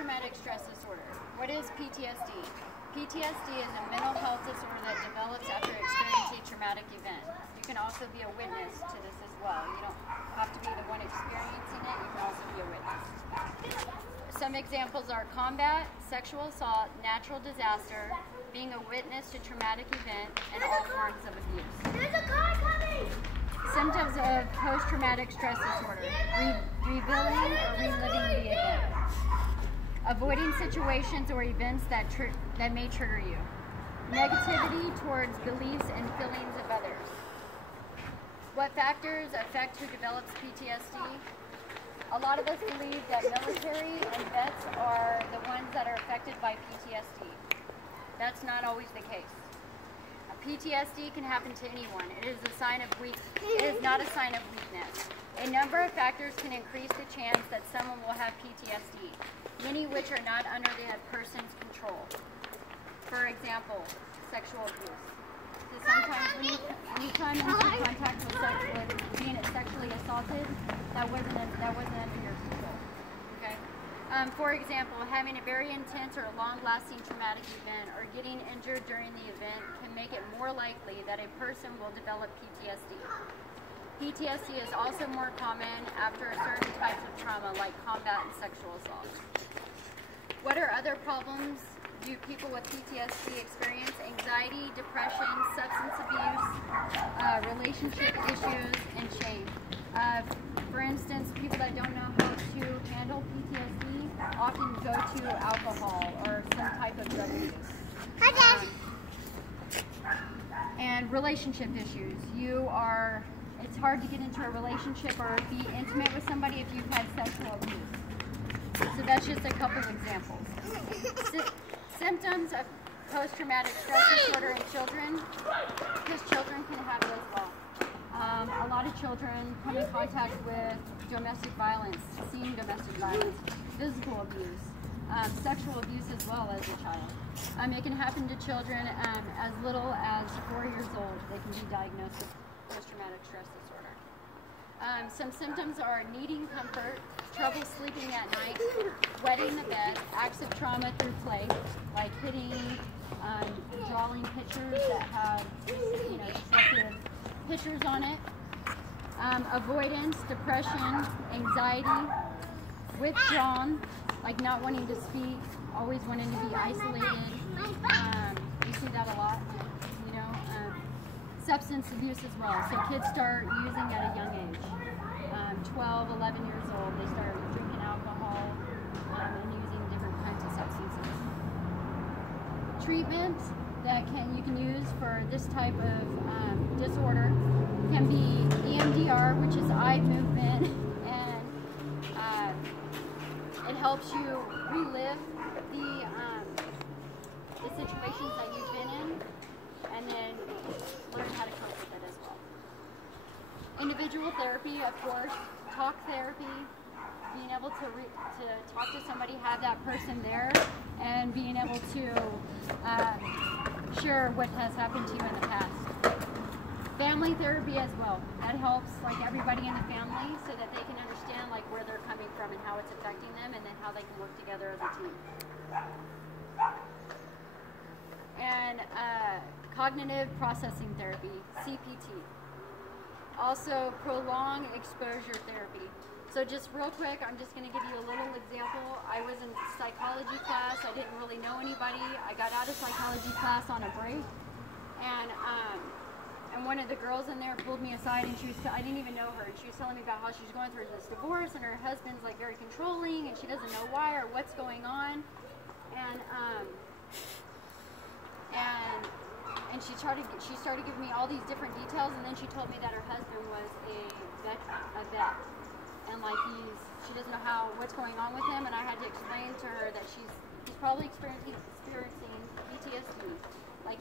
Post-traumatic stress disorder. What is PTSD? PTSD is a mental health disorder that develops after experiencing a traumatic event. You can also be a witness to this as well. You don't have to be the one experiencing it, you can also be a witness. Some examples are combat, sexual assault, natural disaster, being a witness to traumatic event, and all forms of abuse. There's a car coming! Symptoms of post-traumatic stress disorder: revealing or reliving the event, avoiding situations or events that may trigger you, negativity towards beliefs and feelings of others. What factors affect who develops PTSD? A lot of us believe that military and vets are the ones that are affected by PTSD. That's not always the case. PTSD can happen to anyone. It is a sign of It is not a sign of weakness. A number of factors can increase the chance that someone will have PTSD, many which are not under the person's control. For example, sexual abuse. So sometimes when you come into contact with being sexually assaulted, that wasn't under your control. Okay. For example, having a very intense or long-lasting traumatic event or getting injured during the event can make it more likely that a person will develop PTSD. PTSD is also more common after certain types of trauma like combat and sexual assault. What are other problems do people with PTSD experience? Anxiety, depression, substance abuse, relationship issues, and shame. For instance, people that don't know how to handle PTSD often go to alcohol or some type of drug use. And relationship issues. It's hard to get into a relationship or be intimate with somebody if you've had sexual abuse. So that's just a couple examples. Symptoms of post-traumatic stress disorder in children, because children can have it as well. A lot of children come in contact with domestic violence, seeing domestic violence, physical abuse, sexual abuse as well as a child. It can happen to children as little as 4 years old. They can be diagnosed with post-traumatic stress disorder. Some symptoms are needing comfort, trouble sleeping at night, wetting the bed, acts of trauma through play, like hitting, drawing pictures that have, destructive pictures on it, avoidance, depression, anxiety, withdrawn, like not wanting to speak, always wanting to be isolated. You see that a lot, substance abuse as well. So kids start using at a young age. 12, 11 years old, they start drinking alcohol and using different kinds of substances. Treatment that you can use for this type of disorder can be EMDR, which is eye movement, and it helps you relive the situations that you've been in, and then learn how to cope with it as well. Individual therapy, of course, talk therapy, being able to talk to somebody, have that person there, and being able to share what has happened to you in the past. Family therapy as well. That helps everybody in the family so that they can understand where they're coming from and how it's affecting them, and then how they can work together as a team. And cognitive processing therapy, CPT. Also prolonged exposure therapy. So just real quick, I'm just going to give you a little example. I was in psychology class. I didn't really know anybody. I got out of psychology class on a break, and one of the girls in there pulled me aside, and I didn't even know her, and she was telling me about how she's going through this divorce, and her husband's very controlling, and she doesn't know why or what's going on, and she started giving me all these different details, and then she told me that her husband was a vet, and she doesn't know what's going on with him, and I had to explain to her that he's probably experiencing PTSD.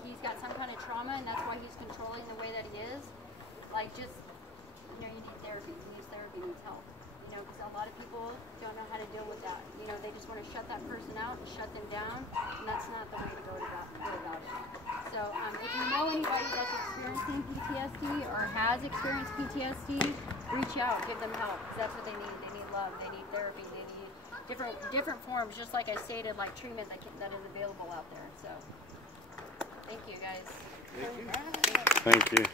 He's got some kind of trauma, and that's why he's controlling the way that he is. You need therapy. He needs therapy, needs help. Because a lot of people don't know how to deal with that. They just want to shut that person out and shut them down, and that's not the way to go about it. So if you know anybody that's experiencing PTSD or has experienced PTSD, reach out, give them help, because that's what they need. They need love. love. They need therapy. They need different forms, just like I stated, like treatment that is available out there. So, thank you guys. Thank you.